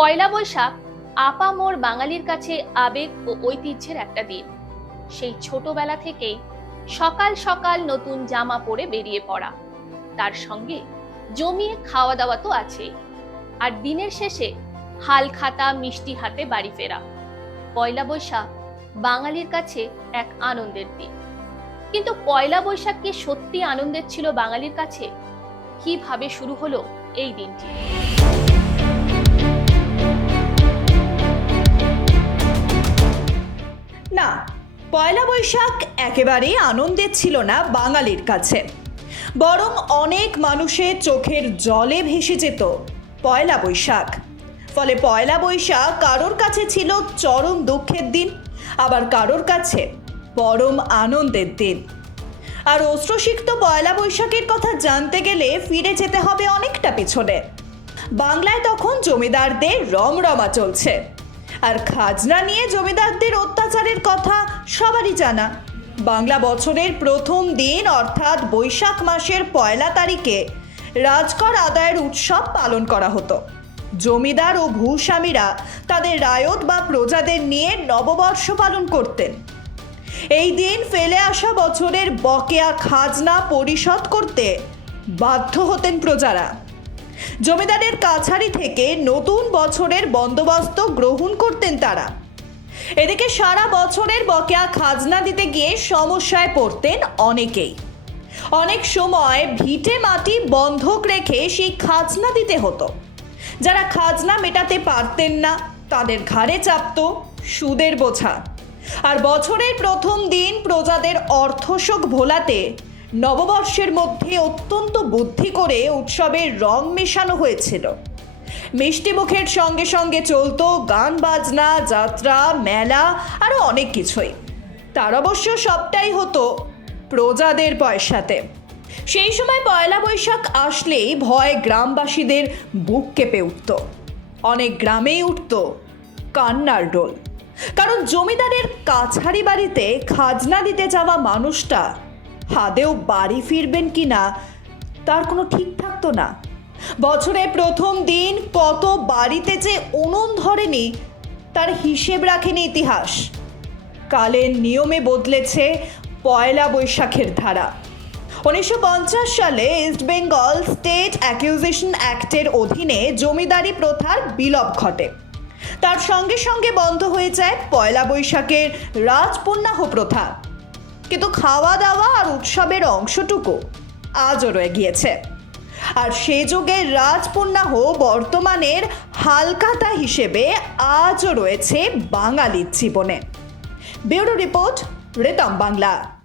পয়লা বৈশাখ আপামোর বাঙালির কাছে আবেগ ও ঐতিহ্যের একটা দিন। সেই ছোটবেলা থেকেই সকাল সকাল নতুন জামা পরে বেরিয়ে পড়া। তার সঙ্গে জমিয়ে খাওয়া দাওয়া তো আছেই। আর দিনের শেষে হাল খাতা, মিষ্টি হাতে বাড়ি ফেরা। পয়লা বৈশাখ বাঙালির কাছে এক আনন্দের দিন। কিন্তু পয়লা বৈশাখ কি সত্যি আনন্দের ছিল বাঙালির কাছে? কীভাবে শুরু হলো এই দিনটি? পয়লা বৈশাখ একেবারেই আনন্দের ছিল না বাঙালির কাছে। বরং অনেক মানুষের চোখের জলে ভেসে যেত পয়লা বৈশাখ। ফলে পয়লা বৈশাখ কারোর কাছে ছিল চরম দুঃখের দিন, আবার কারোর কাছে পরম আনন্দের দিন। আর অস্ত্রসিক্ত পয়লা বৈশাখের কথা জানতে গেলে ফিরে যেতে হবে অনেকটা পেছনে। বাংলায় তখন জমিদারদের রমরমা চলছে। আর খাজনা নিয়ে জমিদারদের অত্যাচারের কথা সবারই জানা। বাংলা বছরের প্রথম দিন, অর্থাৎ বৈশাখ মাসের পয়লা তারিখে রাজকর আদায়ের উৎসব পালন করা হতো। জমিদার ও ভূস্বামীরা তাদের রায়ত বা প্রজাদের নিয়ে নববর্ষ পালন করতেন। এই দিন ফেলে আসা বছরের বকেয়া খাজনা পরিশোধ করতে বাধ্য হতেন প্রজারা। জমিদারের কাছারি থেকে নতুন বছরের বন্দোবস্ত গ্রহণ করতেন তারা। এদিকে সারা বছরের বকেয়া খাজনা দিতে গিয়ে সমস্যায় পড়তেন অনেকেই। অনেক সময় ভিটে মাটি বন্ধক রেখে সেই খাজনা দিতে হতো। যারা খাজনা মেটাতে পারতেন না, তাদের ঘাড়ে চাপত, সুদের বোঝা। আর বছরের প্রথম দিন প্রজাদের অর্থশোক ভোলাতে নববর্ষের মধ্যে অত্যন্ত বুদ্ধি করে উৎসবের রং মেশানো হয়েছিল। মিষ্টি মুখের সঙ্গে সঙ্গে চলতো গান, বাজনা, যাত্রা, মেলা আরও অনেক কিছুই। তার অবশ্য সবটাই হতো প্রজাদের পয়সাতে। সেই সময় পয়লা বৈশাখ আসলেই ভয় গ্রামবাসীদের বুক কেঁপে উঠত। অনেক গ্রামেই উঠত কান্নার ডোল। কারণ জমিদারের কাছারি বাড়িতে খাজনা দিতে যাওয়া মানুষটা হাদেও বাড়ি ফিরবেন কি না, তার কোনো ঠিক থাকতো না। বছরের প্রথম দিন কত বাড়িতে যে উনুন ধরেনি, তার হিসেব রাখেনি ইতিহাস। কালের নিয়মে বদলেছে পয়লা বৈশাখের ধারা। উনিশশো পঞ্চাশ সালে ইস্ট বেঙ্গল স্টেট অ্যাকিউজিশন অ্যাক্টের অধীনে জমিদারি প্রথার বিলোপ ঘটে। তার সঙ্গে সঙ্গে বন্ধ হয়ে যায় পয়লা বৈশাখের রাজপুণ্যাহ প্রথা। কিন্তু খাওয়া দাওয়া আর উৎসবের অংশটুকু আজও রয়ে গিয়েছে। আর সে যুগের রাজপুণ্যাহ বর্তমানের হালকাতা হিসেবে আজও রয়েছে বাঙালির জীবনে। ব্যুরো রিপোর্ট রেতম বাংলা।